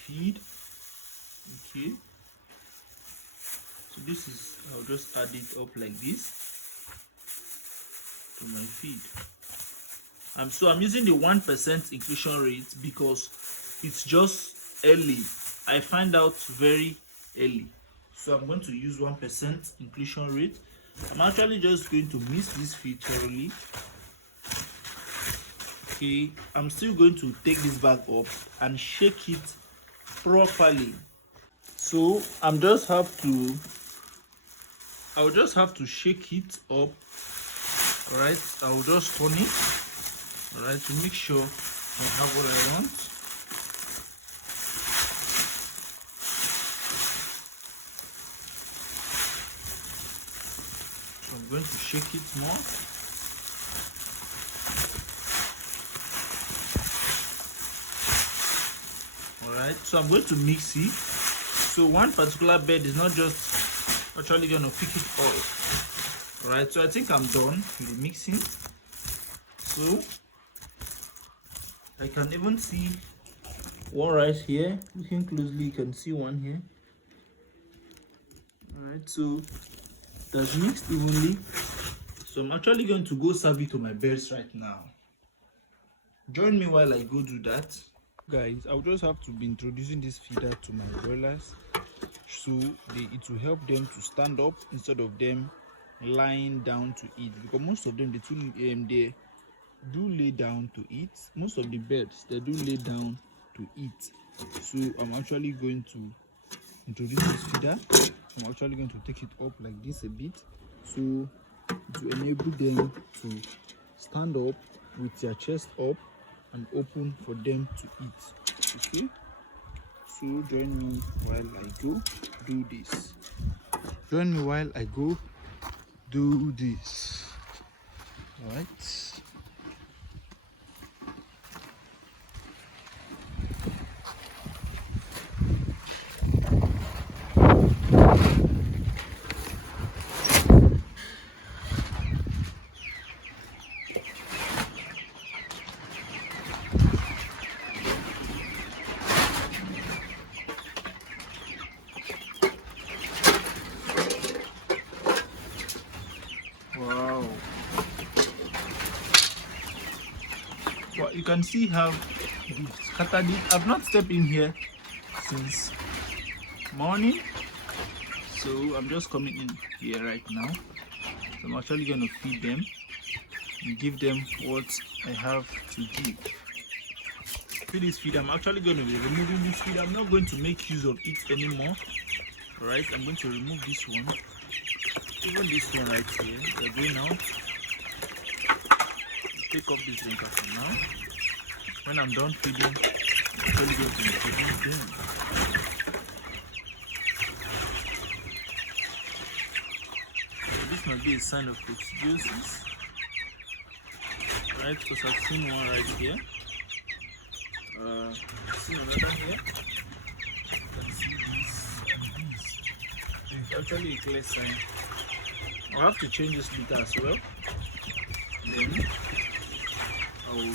feed. Okay, so this is, I'll just add it up like this to my feed. So I'm using the 1% inclusion rate because it's just early. I find out very early, so I'm going to use 1% inclusion rate. I'm actually just going to mix this feed thoroughly. Okay, I'm still going to take this bag up and shake it properly. So I'll just have to shake it up. All right, I'll just turn it, all right, to make sure I have what I want. So I'm going to shake it more. All right, so I'm going to mix it. So one particular bed is not just actually going to pick it all. All right, so I think I'm done with the mixing. So I can even see one right here. Looking closely, you can see one here. All right, so that's mixed evenly. So I'm actually going to go serve it to my birds right now. Join me while I go do that. Guys, I'll just have to be introducing this feeder to my broilers, so it will help them to stand up instead of them lying down to eat, because most of them they do lay down to eat. Most of the birds, they do lay down to eat. So I'm actually going to introduce this feeder. I'm actually going to take it up like this a bit, so to enable them to stand up with their chest up and open for them to eat. Okay, so join me while I go do this. Join me while I go do this. All right. Wow. Well, you can see how they've scattered it. I've not stepped in here since morning, so I'm just coming in here right now. So I'm actually going to feed them and give them what I have to give. Feed this feed, I'm actually going to be removing this feed. I'm not going to make use of it anymore. All right, I'm going to remove this one. Even this one right here, they're going out. Take off this drinker for now. When I'm done feeding, I'm actually going to introduce them. So this might be a sign of coccidiosis. Right, because I've seen one right here. I've seen another here. You can see this and this. It's actually a clear sign. I'll have to change this litter as well. Then I'll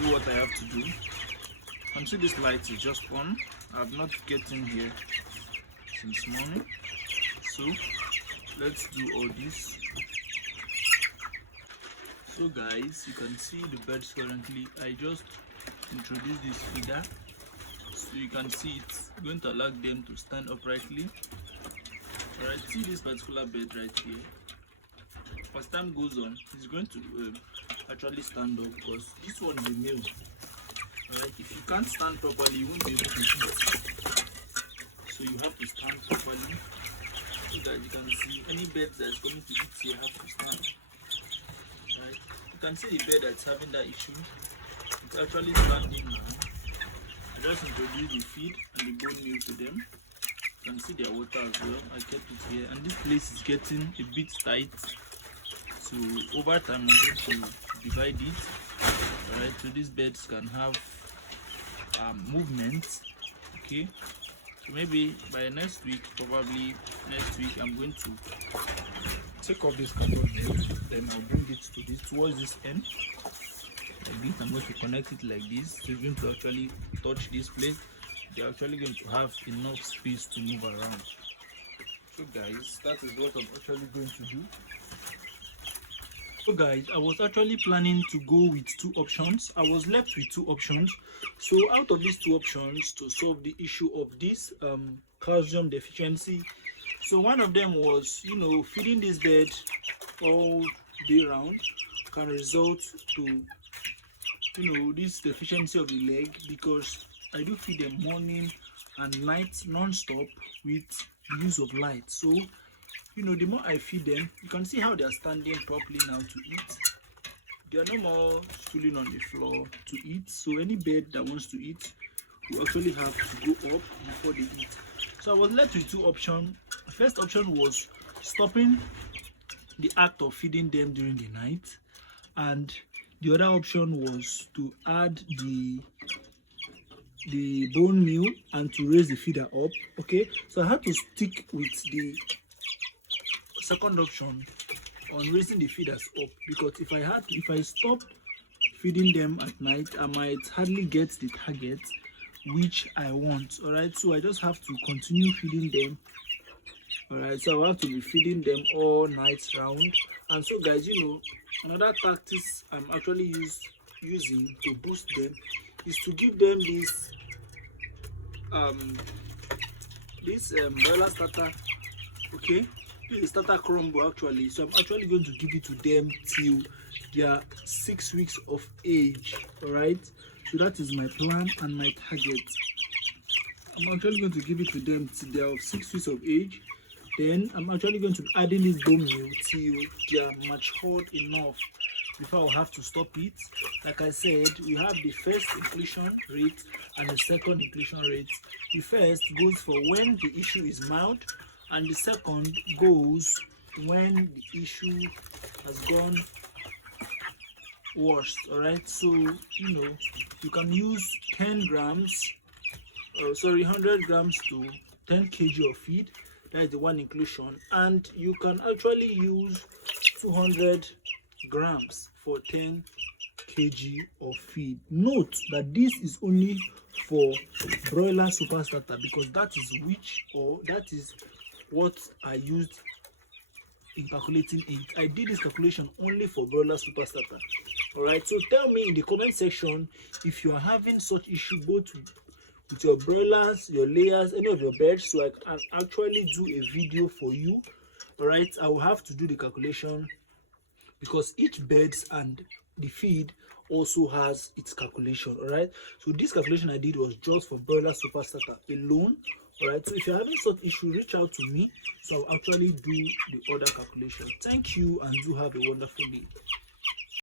do what I have to do. And see, this light is just on. I've not gotten here since morning. So let's do all this. So guys, you can see the birds currently. I just introduced this feeder, so you can see it's going to allow them to stand uprightly. Alright, see this particular bed right here. As time goes on, it's going to actually stand up, because this one is a male. Alright, if you can't stand properly, you won't be able to eat. So you have to stand properly, so that you can see any bed that's going to eat here have to stand. Alright, you can see the bed that's having that issue. It's actually standing now. I just introduce the feed and the bone meal to them. You can see their water as well. I kept it here, and this place is getting a bit tight. So over time, I'm going to divide it. Alright, so these beds can have movement. Okay, so maybe by next week, probably next week, I'm going to take off this carton there. Then I'll bring it to this towards this end. like this. I'm going to connect it like this. So it's going to actually touch this plate. They're actually going to have enough space to move around. So guys, that is what I'm actually going to do. So guys, I was actually planning to go with two options. I was left with two options. So out of these two options, to solve the issue of this calcium deficiency, so one of them was, feeding this bird all day round can result to, this deficiency of the leg, because I do feed them morning and night non-stop with the use of light. So the more I feed them, you can see how they are standing properly now to eat. They are no more stooling on the floor to eat. So any bird that wants to eat will actually have to go up before they eat. So I was left with two options. The first option was stopping the act of feeding them during the night, and the other option was to add the bone meal and to raise the feeder up. Okay, so I had to stick with the second option on raising the feeders up, because if I stop feeding them at night, I might hardly get the target which I want. All right, so I just have to continue feeding them. All right, so I have to be feeding them all night round. And so guys, another tactics I'm actually using to boost them is to give them this broiler starter. Okay, this is starter crumble actually. So I'm actually going to give it to them till they are 6 weeks of age. All right, so that is my plan and my target. I'm actually going to give it to them till they are of 6 weeks of age. Then I'm actually going to be adding this bone meal till they are matured enough before I'll have to stop it. Like I said, we have the first inclusion rate and the second inclusion rate. The first goes for when the issue is mild, and the second goes when the issue has gone worse. All right, so you can use 100 grams to 10 kg of feed. That is the one inclusion, and you can actually use 200 grams for 10 kg of feed. Note that this is only for broiler super starter, because that is what I used in calculating it. I did this calculation only for broiler super starter. All right, so tell me in the comment section if you are having such issue both with your broilers, your layers, any of your birds, so I can actually do a video for you. All right, I will have to do the calculation, because each birds and the feed also has its calculation. All right, so this calculation I did was just for broiler super starter alone. All right, so if you're having such issue, reach out to me, so I'll actually do the other calculation. Thank you, and do have a wonderful day.